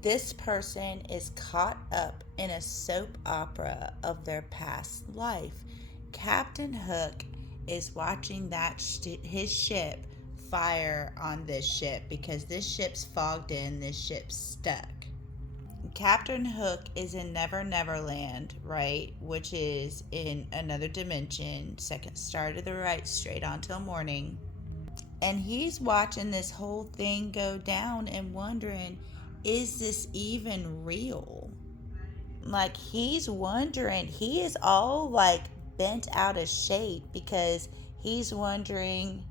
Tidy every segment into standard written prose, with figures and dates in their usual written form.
This person is caught up in a soap opera of their past life. Captain Hook is watching his ship fire on this ship because this ship's fogged in, this ship's stuck. Captain Hook is in Never Never Land, right? Which is in another dimension, second star to the right, straight on till morning. And he's watching this whole thing go down and wondering, is this even real? Like, he's wondering, he is all like bent out of shape because he's wondering,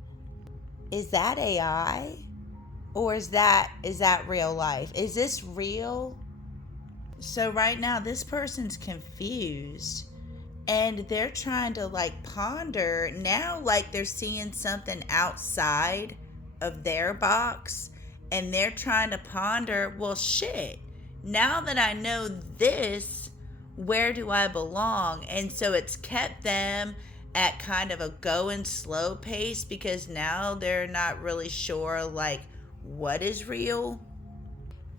is that AI? Or is that real life? Is this real? So right now this person's confused and they're trying to like ponder now, like they're seeing something outside of their box and they're trying to ponder, well, shit, now that I know this, where do I belong? And so it's kept them at kind of a going slow pace because now they're not really sure like what is real.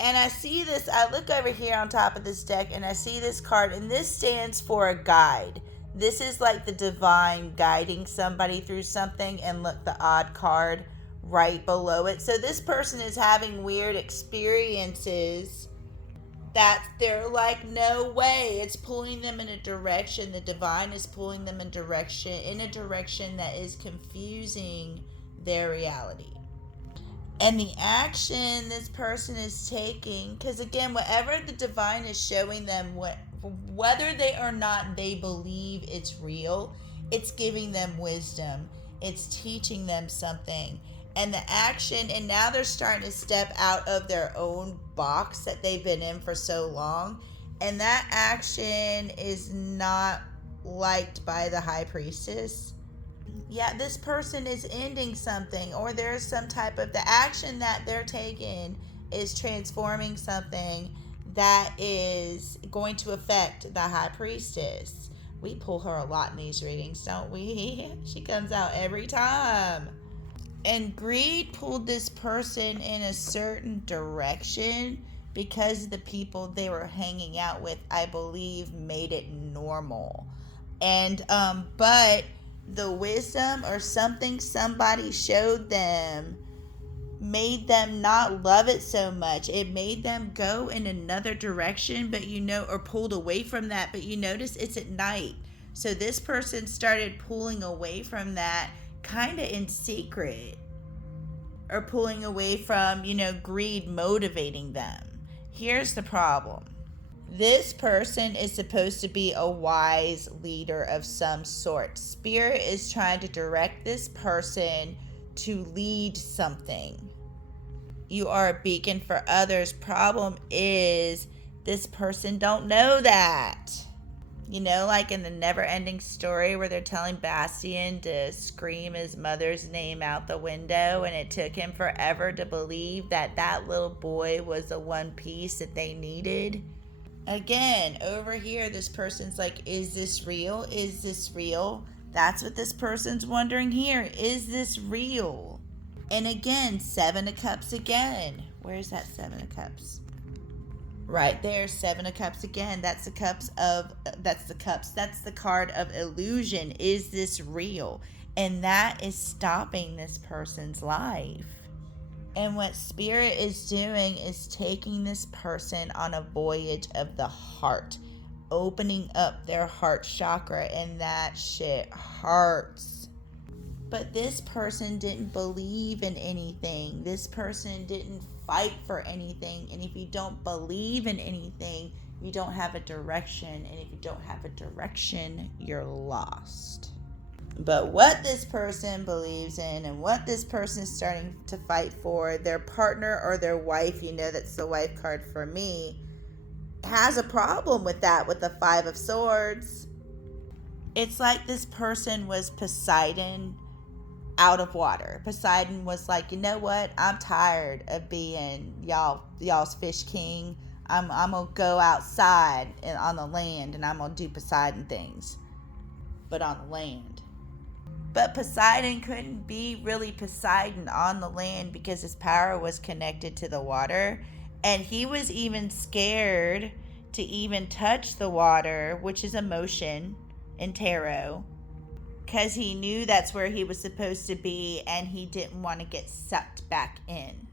And I see this, I look over here on top of this deck and I see this card, and this stands for a guide. This is like the divine guiding somebody through something, and look, the odd card right below it. So this person is having weird experiences that they're like, no way, it's pulling them in a direction. The divine is pulling them in a direction that is confusing their reality. And the action this person is taking, because again, whatever the divine is showing them, whether they or not they believe it's real, it's giving them wisdom, it's teaching them something. And the action, and now they're starting to step out of their own box that they've been in for so long, and that action is not liked by the high priestess. Yeah, this person is ending something, or there's some type of, the action that they're taking is transforming something that is going to affect the high priestess. We pull her a lot in these readings, don't we? She comes out every time. And greed pulled this person in a certain direction because the people they were hanging out with, I believe, made it normal. And but the wisdom or something somebody showed them made them not love it so much. It made them go in another direction, but or pulled away from that. But you notice it's at night. So this person started pulling away from that kind of in secret, or pulling away from, greed motivating them. Here's the problem. This person is supposed to be a wise leader of some sort. Spirit is trying to direct this person to lead something. You are a beacon for others. Problem is, this person don't know that. Like in the Never Ending Story where they're telling Bastian to scream his mother's name out the window, and it took him forever to believe that that little boy was the one piece that they needed. Again, over here, this person's like, is this real? Is this real? That's what this person's wondering here. Is this real? And again, Seven of Cups again. Where's that Seven of Cups? Right there, Seven of Cups again. That's the card of illusion. Is this real? And that is stopping this person's life. And what Spirit is doing is taking this person on a voyage of the heart, opening up their heart chakra, and that shit hurts. But this person didn't believe in anything. This person didn't fight for anything. And if you don't believe in anything, you don't have a direction. And if you don't have a direction, you're lost. But what this person believes in and what this person is starting to fight for, their partner or their wife, that's the wife card for me, has a problem with that, with the Five of Swords. It's like this person was Poseidon out of water. Poseidon was like, you know what? I'm tired of being y'all's fish king. I'm going to go outside and on the land, and I'm going to do Poseidon things. But on the land. But Poseidon couldn't be really Poseidon on the land because his power was connected to the water. And he was even scared to even touch the water, which is emotion in tarot, because he knew that's where he was supposed to be and he didn't want to get sucked back in.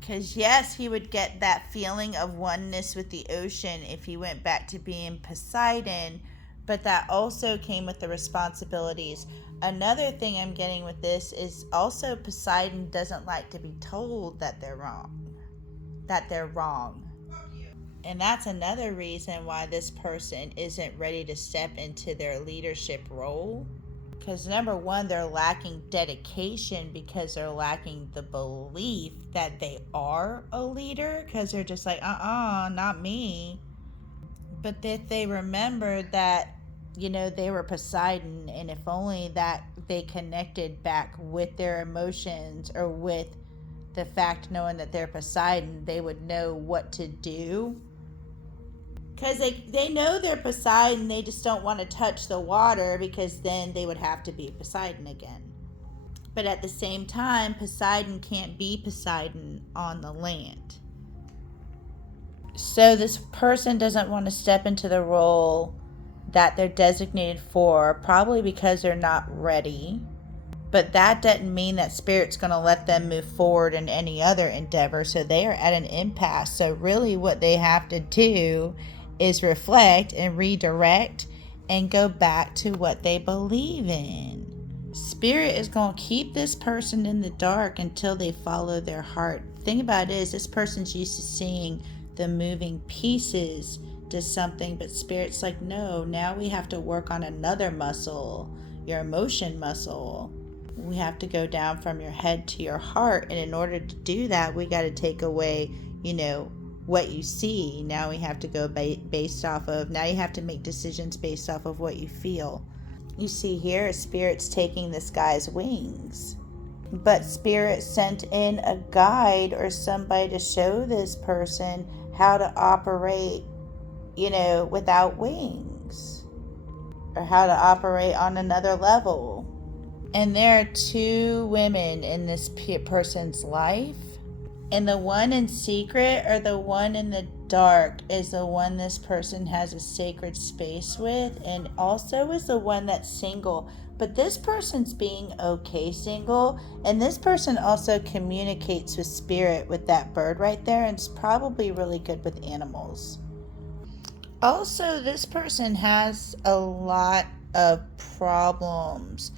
Because, yes, he would get that feeling of oneness with the ocean if he went back to being Poseidon, but that also came with the responsibilities. Another thing I'm getting with this is also Poseidon doesn't like to be told that they're wrong. And that's another reason why this person isn't ready to step into their leadership role. Because number one, they're lacking dedication because they're lacking the belief that they are a leader, because they're just like, not me. But if they remember that, they were Poseidon, and if only that they connected back with their emotions or with the fact knowing that they're Poseidon, they would know what to do. Because they know they're Poseidon, they just don't want to touch the water because then they would have to be Poseidon again. But at the same time, Poseidon can't be Poseidon on the land. So this person doesn't want to step into the role that they're designated for, probably because they're not ready. But that doesn't mean that Spirit's going to let them move forward in any other endeavor. So they are at an impasse. So really what they have to do is reflect and redirect and go back to what they believe in. Spirit is going to keep this person in the dark until they follow their heart. The thing about it is, this person's used to seeing the moving pieces to something, but Spirit's like, no, now we have to work on another muscle, your emotion muscle. We have to go down from your head to your heart, and in order to do that, we got to take away, what you see. Now we have to go based off of, now you have to make decisions based off of what you feel. You see here, Spirit's taking this guy's wings, but Spirit sent in a guide or somebody to show this person how to operate, without wings, or how to operate on another level. And there are two women in this person's life. And the one in secret or the one in the dark is the one this person has a sacred space with, and also is the one that's single. But this person's being okay single, and this person also communicates with Spirit with that bird right there, and it's probably really good with animals. Also, this person has a lot of problems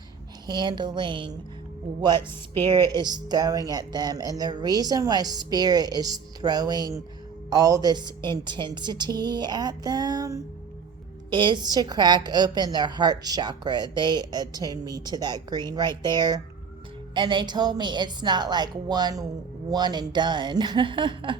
handling what Spirit is throwing at them. And the reason why Spirit is throwing all this intensity at them is to crack open their heart chakra. They attuned me to that green right there, and they told me it's not like one and done.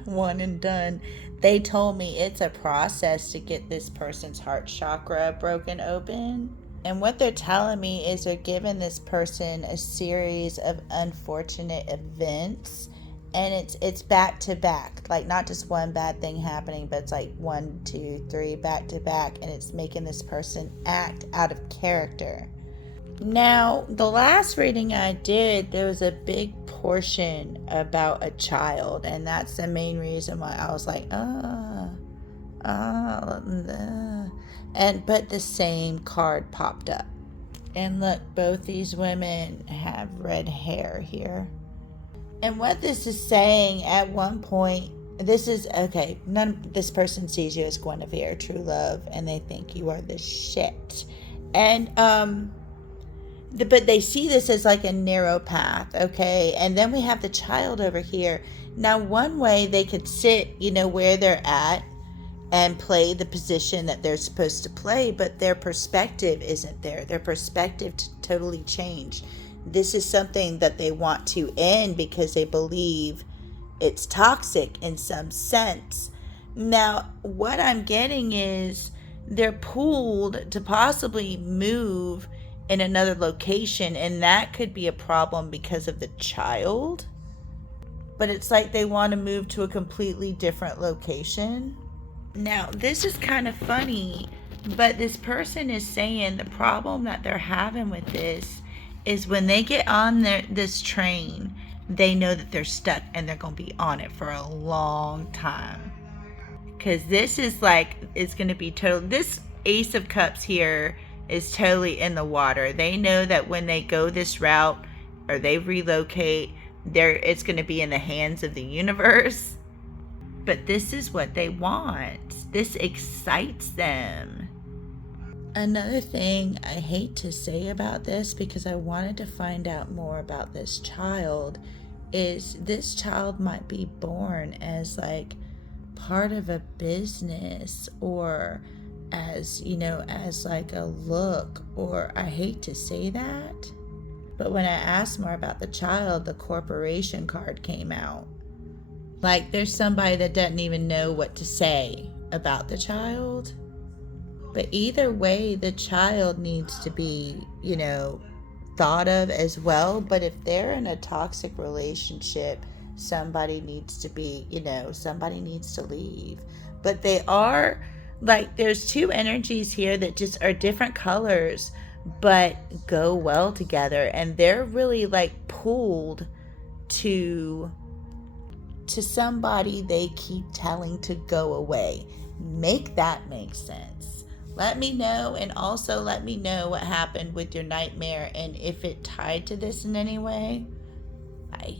One and done. They told me it's a process to get this person's heart chakra broken open. And what they're telling me is they're giving this person a series of unfortunate events, and it's back to back, like not just one bad thing happening, but it's like 1, 2, 3 back to back, and it's making this person act out of character. Now, the last reading I did, there was a big portion about a child, and that's the main reason why I was like, but the same card popped up. And look, both these women have red hair here. And what this is saying, at one point, this person sees you as Guinevere, true love, and they think you are the shit. And but they see this as like a narrow path, okay? And then we have the child over here. Now, one way they could sit, where they're at, and play the position that they're supposed to play, but their perspective isn't there. Their perspective totally changed. This is something that they want to end because they believe it's toxic in some sense. Now, what I'm getting is they're pulled to possibly move in another location, and that could be a problem because of the child. But it's like they want to move to a completely different location. Now, this is kind of funny, but this person is saying the problem that they're having with this is when they get on this train they know that they're stuck and they're going to be on it for a long time. Because this is like, it's going to be total. This Ace of Cups here is totally in the water. They know that when they go this route or they relocate, it's going to be in the hands of the universe. But this is what they want. This excites them. Another thing I hate to say about this, because I wanted to find out more about this child, is this child might be born as like part of a business, or as, you know, as like a look, or I hate to say that, but when I asked more about the child, the corporation card came out. Like there's somebody that doesn't even know what to say about the child. But either way, the child needs to be, you know, thought of as well. But if they're in a toxic relationship, somebody needs to be, you know, somebody needs to leave. But they are, like, there's two energies here that just are different colors but go well together, and they're really like pulled to somebody they keep telling to go away. Make that make sense. Let me know, and also let me know what happened with your nightmare and if it tied to this in any way. Bye.